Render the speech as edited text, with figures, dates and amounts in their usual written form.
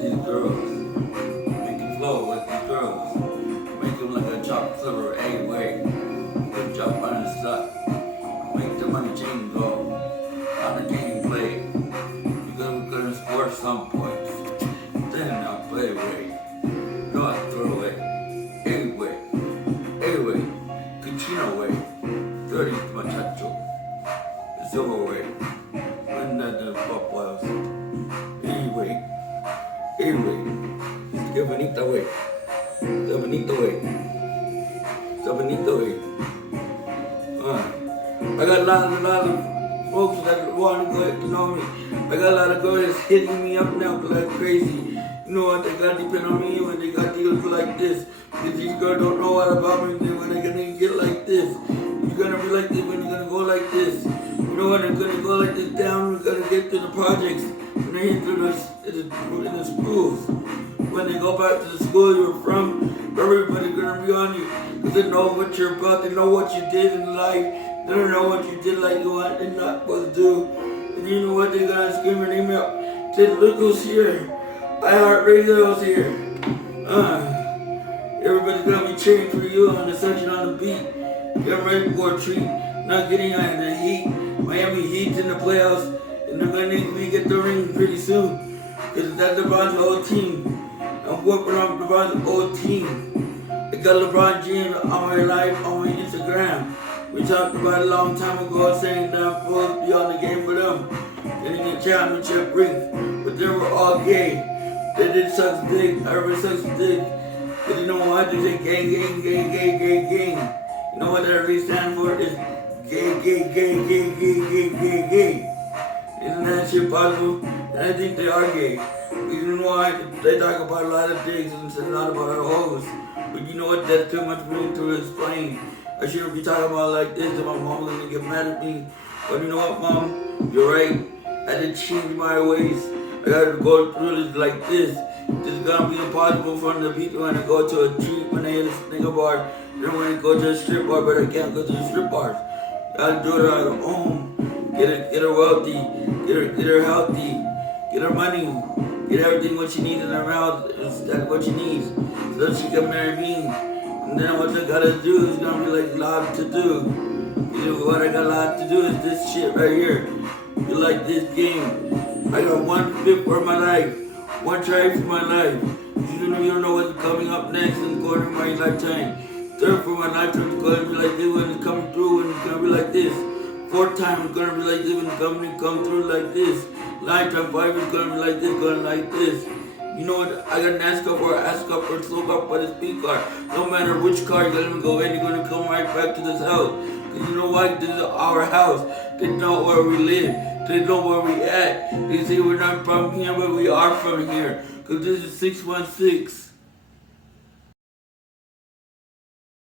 with these girls. Make it flow with these girls. Make them like a chopped liver, egg way. Good job on the stuff. Make the money chain go. On the gameplay. We're gonna score some points. Then I'll play away. No, I'll throw away. Anyway. Cucina way. 30 muchacho. It's over way. When the pop was. Anyway. Que bonita way. The bonita way. I got a lot of folks that want to go ahead to know me. I got a lot of girls hitting me up now like crazy. You know what? They gotta depend on me when they got deals like this. Because these girls don't know what about me when they're gonna get like this. You're gonna be like this when you're gonna go like this. You know when they're gonna go like this down, we're gonna get to the projects. When they hit through the schools. When they go back to the school you're from, everybody's gonna be on you. Because they know what you're about, they know what you did in life. They don't know what you did like you want, they're not supposed to do. And you know what, they're gonna scream your name out. Say, look who's here. iHeartRadio's here. Everybody's gonna be cheering for you on the section on the beat. Get ready for a treat. Not getting out in the heat. Miami Heat's in the playoffs. And they're gonna get the ring pretty soon. Because that's LeBron's whole team. I'm working on LeBron's whole team. I got LeBron James on my live on my Instagram. We talked about it a long time ago saying that I'm supposed to be on the game for them. Getting a championship ring. But they were all gay. They did such dick. Everybody sucks dick. But you know what? They say gang. You know what that really stands for? Is gay. Isn't that shit possible? And I think they are gay. You know why? They talk about a lot of dicks and a lot about our hoes. But you know what? That's too much room to explain. I shouldn't be talking about it like this if my mom's gonna get mad at me. But you know what, Mom? You're right. I didn't change my ways. I gotta go through this like this. This is gonna be impossible for the people when I go to a treat, when they hit a sneaker bar. Then when I go to a strip bar, but I can't go to the strip bars. Gotta do it at home. Get her wealthy. Get her healthy. Get her money. Get everything what she needs in her house. That's what she needs. So that she can marry me. And then what I gotta do is gonna be like a lot to do. You know what I got a lot to do is this shit right here. You like this game. I got one fit for my life. One try for my life. You don't know what's coming up next in the corner of my lifetime. Third for my lifetime is gonna be like this when it's coming through, when it's gonna be like this. Fourth time is gonna be like this when it's coming through like this. Lifetime 5 is gonna be like this, going like this. You know what? I got an S cup or ass cup or slow cup or the speed car. No matter which car you're gonna go in, you're gonna come right back to this house. Cause you know what? This is our house. They know where we live. They know where we at. They say we're not from here, but we are from here. Cause this is 616.